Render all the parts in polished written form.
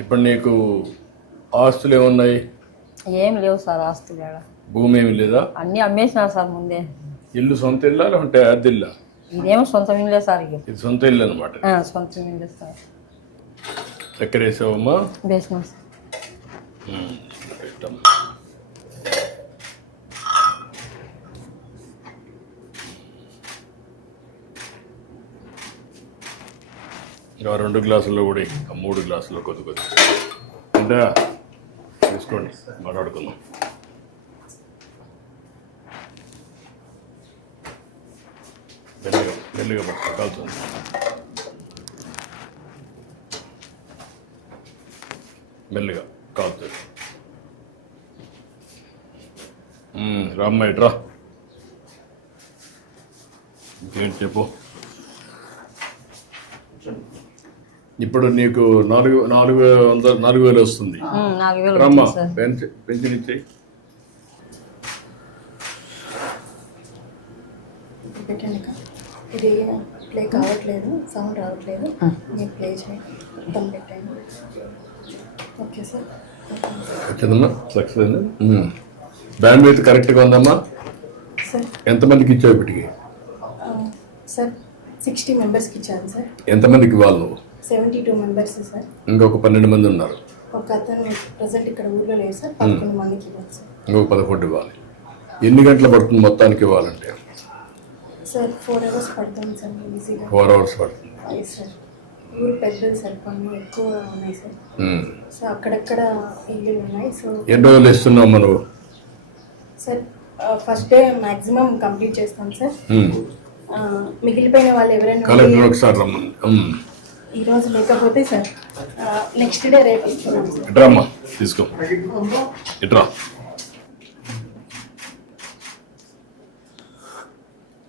ఇప్పుడు నీకు ఆస్తులు ఏమున్నాయి? ఏం లేవు సార్ ఆస్తులు. భూమి ఏమి లేదా? అన్నీ అమ్మేసినారు సార్ ముందే. ఇల్లు సొంత ఇల్లా లేకుంటే అద్దెల్లా? ఇదేమో సొంత ఇల్లే సార్. ఇది సొంత ఇల్లు అనమాట. సొంత ఇల్లే సార్. చక్కెర వేసావమ్మా? వేసినాం సార్. ఇంకా 2 గ్లాసుల్లో కూడా 3 గ్లాసుల్లో కొద్ది కొద్ది అంటే తీసుకోండి, మాట్లాడుకుందాం. మెల్లిగా మెల్లిగా పట్టు, కాలుతుంది. మెల్లిగా కాలుతుంది. రామ్మ ఇట్రా, ఇంకేంటి చెప్పు. ఇప్పుడు నీకు 4,000 వస్తుంది. రమ్మ పెన్షన్ ఇచ్చేయి. ఇది ప్లే కావట్లేదు, సౌండ్ రావట్లేదు. మీరు ప్లే చేయండి, మొత్తం పెట్టండి. Okay sir. వచ్చిందమ్మా, సక్సెస్ అయింది. బ్యాండ్ విత్ కరెక్ట్గా ఉందమ్మా. సార్ ఎంతమందికి ఇచ్చావు ఇప్పటికి? సార్ 60 మెంబర్స్కి ఇచ్చాను సార్. ఎంతమందికి ఇవ్వాలి నువ్వు? 72 మెంబర్స్ సార్. ఇంకొక 12 మంది ఉన్నారు. ఒక అతను ప్రజెంట్ ఇక్కడ ఊర్లో లేదు సార్. 11 మందికి ఇవ్వాలి సార్. ఇంకొక 11 ఇవ్వాలి. ఎన్ని గంటలు పడుతుంది మొత్తానికి ఇవ్వాలంటే? సార్ 4 hours పడుతుంది సార్. ఈజీగా 4 hours పడుతుంది. సార్ ఊరు పెద్దది సార్, పనులు ఎక్కువ ఉన్నాయి సార్. సో అక్కడక్కడ ఇల్లు ఉన్నాయి. సో ఎన్ని రోజులు ఇస్తున్నావు మనం? Sir first day maximum complete చేస్తాం సార్. మిగిలిపోయిన వాళ్ళు ఎవరైనా కలెక్టర్ ఒకసారి రమ్మని. ఈరోజు లేకపోతే సార్ నెక్స్ట్ డే రేపు ఇస్తున్నాం సార్. ఇట్రామ్మా, తీసుకో, ఇట్రా.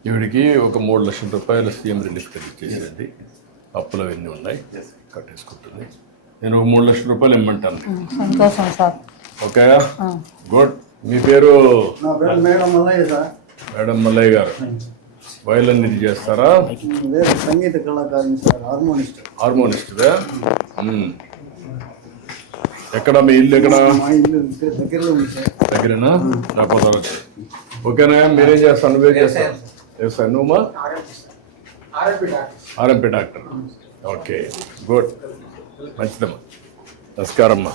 ఈవిడికి ఒక 3 లక్షల రూపాయల సీఎం రిలీఫ్ ఇచ్చేసేది. అప్పులు అవన్నీ ఉన్నాయి, కట్టేసుకుంటుంది. నేను ఒక 3 లక్షల రూపాయలు ఇమ్మంటాను. సంతోషం సార్. Okay, good. మీ పేరు? మేడం మల్లయ్య సార్. మేడం మల్లయ్య గారు వయలిన్ ఇది చేస్తారా? సంగీత కళాకారుని సార్, హార్మోనిస్ట్. హార్మోనిస్ట్దా? ఎక్కడ మీ ఇల్లు? ఎక్కడ? మా ఇల్లు దగ్గరలో ఉంది సార్. దగ్గరేనా? రాకపోతే ఓకేనా? మీరేం చేస్తాను? నువ్వేం చేస్తాను? చేస్తాను నువ్వు? RMP doctor. ఓకే, గుడ్, మంచిదమ్మా. నమస్కారం అమ్మా.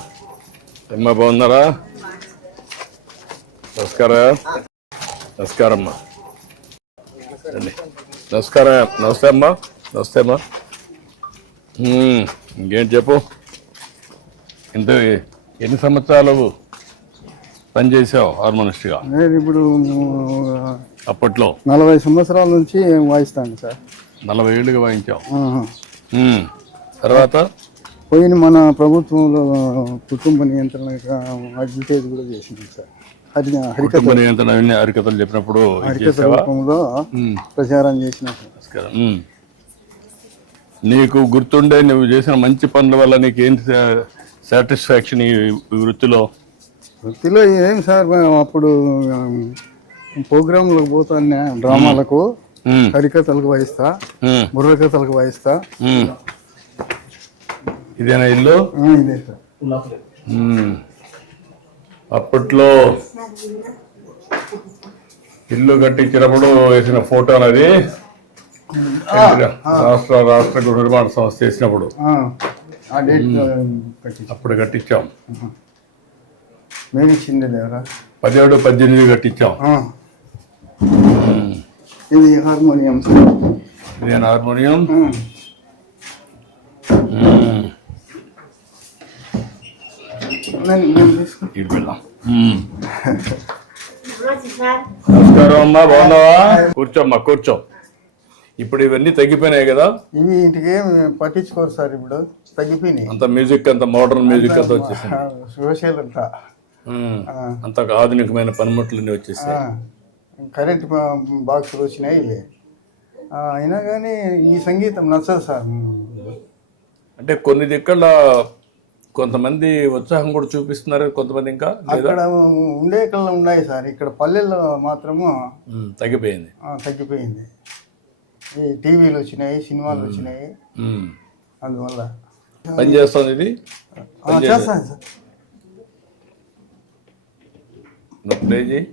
అమ్మా బాగున్నారా? నమస్కారం. నమస్కారం అమ్మా. నమస్కారం. నమస్తే అమ్మా. నమస్తే అమ్మా. ఇంకేంటి చెప్పు. ఇంత ఎన్ని సంవత్సరాలు పనిచేసావు హార్మోనిస్ట్గా? నేను ఇప్పుడు అప్పట్లో 40 సంవత్సరాల నుంచి వాయిస్తాను సార్. 40 ఏళ్ళుగా వాయించావు. తర్వాత పోయిన మన ప్రభుత్వంలో కుటుంబ నియంత్రణ అడ్వర్టైజ్ కూడా చేసింది సార్. కుటుంబ నియంత్రణ హరికథలు చెప్పినప్పుడు రూపంలో ప్రచారం చేసిన. నీకు గుర్తుండే నువ్వు చేసిన మంచి పనుల వల్ల నీకు ఏంటి సాటిస్ఫాక్షన్ ఈ వృత్తిలో? వృత్తిలో ఏం సార్, అప్పుడు ప్రోగ్రాంలకు పోతాను, డ్రామాలకు, హరికథలకు వాయిస్తా, బుర్రకథలకు వాయిస్తా. ఇదేనా ఇల్లు? ఇదే సార్. అప్పట్లో ఇల్లు కట్టించినప్పుడు వేసిన ఫోటోలు, అది రాష్ట్ర గృహ నిర్మాణ సంస్థ వేసినప్పుడు అప్పుడు కట్టించాం. మేము ఇచ్చింది దేవరా 17, 18 కట్టించాం. ఇది హార్మోనియం. ఇదేనా హార్మోనియం? ఇటు వెళ్దాం. నమస్కారం అమ్మా, బాగున్నావా? కూర్చోమ్మా, కూర్చో. ఇప్పుడు ఇవన్నీ తగ్గిపోయినాయి కదా? ఇవి ఇంటికి పట్టించుకోరు సార్, ఇప్పుడు తగ్గిపోయినాయి. అంత మ్యూజిక్, అంత మోడర్న్ మ్యూజిక్ అంతా వచ్చేసింది. సోషల్ అంతా అంత ఆధునికమైన పనిముట్లన్నీ వచ్చేసాయి. కరెంట్ బాక్సులు వచ్చినాయి. అయినా కానీ ఈ సంగీతం నచ్చదు సార్. అంటే కొన్ని దిక్కల కొంతమంది ఉత్సాహం కూడా చూపిస్తున్నారు, కొంతమంది ఇంకా అక్కడ ఉండే కళ్ళు ఉన్నాయి సార్. ఇక్కడ పల్లెల్లో మాత్రము తగ్గిపోయింది. ఈ టీవీలు వచ్చినాయి, సినిమాలు వచ్చినాయి, అందువల్ల పని చేస్తుంది. ఇది చేస్తాను సార్. నువ్వు ప్లే చేయి.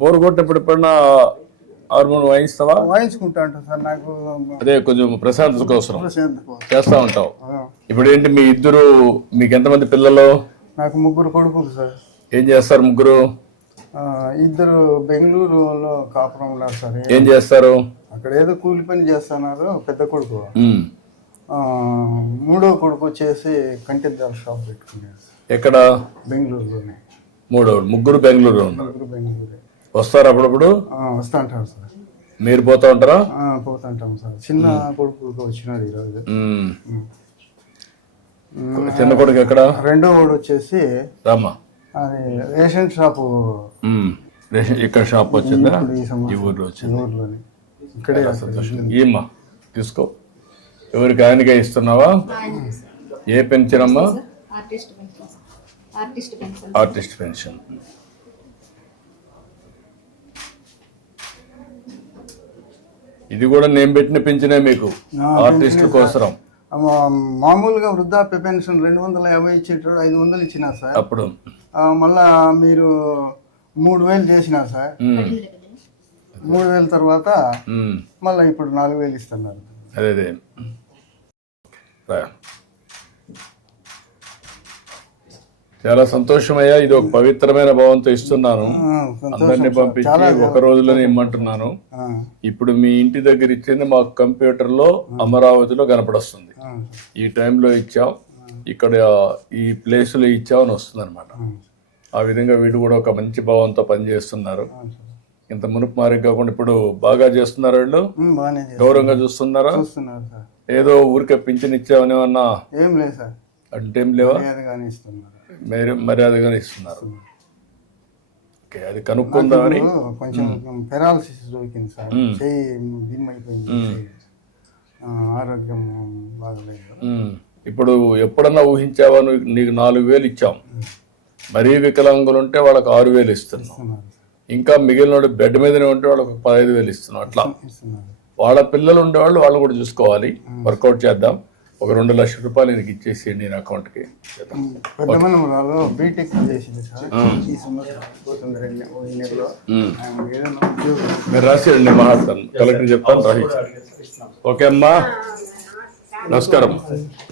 బోర్ కొట్టినప్పుడు ఎప్పుడన్నా హార్మోన్ వాయిస్తావా? వాయించుకుంటా ఉంటాను సార్. నాకు అదే కొంచెం ప్రశాంతత కోసం ప్రశాంతత కోసం. చేస్తా ఉంటావు. ఆ, ఇప్పుడు ఏంటి మీ ఇద్దరు, మీకు ఎంతమంది పిల్లలు? నాకు 3 కొడుకులు సార్. ఏం చేస్తారు ముగ్గురు? ఇద్దరు బెంగళూరులో కాపురం ఉన్నారు సార్. ఏం చేస్తారు? అక్కడ ఏదో కూలి పని చేస్తున్నారు పెద్ద కొడుకు. ఉమ్. మూడో కొడుకు వచ్చేసి కంటిద్దాల షాప్ పెట్టుకున్నాడు సార్. ఎక్కడ? బెంగళూరులోనే. ముగ్గురు బెంగళూరులో ఉన్నారు. ముగ్గురు బెంగళూరు. వస్తారు అప్పుడప్పుడు? వస్తూ ఉంటారు సార్. మీరు పోతా ఉంటారా? పోతుంటాం సార్. చిన్న కొడుకు వచ్చినాడు ఈరోజు. చిన్న కొడుకు ఎక్కడ? రెండో వాడు వచ్చేసి రామా అది రేషన్ షాపు. ఇక్కడ షాప్ వచ్చిందా? ఇప్పుడు ఈ ఈ సంవత్సరం ఊర్లో వచ్చింది. ఊర్లోనే ఇక్కడే. సంతోషం. ఏమ్మా తీసుకో. ఎవరికి ఆయనగా ఇస్తున్నావా? ఏ పెన్షన్ అమ్మా? Artist pension. Artist pension. Artist pension. ఇది కూడా నేను పెట్టిన పెన్షనే మీకు, ఆర్టిస్టుల కోసం. మామూలుగా వృద్ధాప్య పెన్షన్ 250 ఇచ్చేటాడు, 500 ఇచ్చినారు సార్. అప్పుడు మళ్ళా మీరు 3000 చేసినారు సార్. 3000 తర్వాత మళ్ళీ ఇప్పుడు 4000 ఇస్తున్నారు. అదే చాలా సంతోషమయ్యా. ఇది ఒక పవిత్రమైన భావంతో ఇస్తున్నాను. అందరినీ పంపించి ఒక రోజులోనే ఇమ్మంటున్నాను. ఇప్పుడు మీ ఇంటి దగ్గర ఇచ్చింది మాకు కంప్యూటర్లో అమరావతిలో కనపడొస్తుంది. ఈ టైంలో ఇచ్చాం, ఇక్కడ ఈ ప్లేస్లో ఇచ్చాం అని వస్తుంది అనమాట. ఆ విధంగా వీడు కూడా ఒక మంచి భావంతో పనిచేస్తున్నారు. ఇంత మునుపు మారి కాకుండా ఇప్పుడు బాగా చేస్తున్నారు. వీళ్ళు గౌరవంగా చూస్తున్నారా? ఏదో ఊరికే పింఛన్ ఇచ్చామని ఏమన్నా? ఏం లేదు సార్. అంటే ఏం లేవా? మీరు మర్యాదగానే ఇస్తున్నారు. ఓకే, అది కనుక్కుందామని. కొంచెం పెరాలసిస్ దొరికింది సార్. చెయ్యి దిమ్మైపోయింది. ఆరోగ్యం బాగలేదు. ఇప్పుడు ఎప్పుడన్నా ఊహించావా? నీకు 4000 ఇచ్చాం. మరీ వికలాంగులు ఉంటే వాళ్ళకి 6000 ఇస్తున్నాం. ఇంకా మిగిలిన బెడ్ మీదనే ఉంటే వాళ్ళకి 15,000 ఇస్తున్నాం. అట్లా వాళ్ళ పిల్లలు ఉండేవాళ్ళు వాళ్ళు కూడా చూసుకోవాలి. వర్కౌట్ చేద్దాం. ఒక 2 లక్షల రూపాయలు నీకు ఇచ్చేసేయండి నేను అకౌంట్కి. పెద్ద మనవరాలు బీటెక్ చేసింది సార్. ఈ సంవత్సరం పోతుంది 2 నెలలో. మీరు రాసేయండి, నేను మాట్లాడతాను. కలెక్టర్ చెప్తాను, రాసి. ఓకే అమ్మా, నమస్కారం.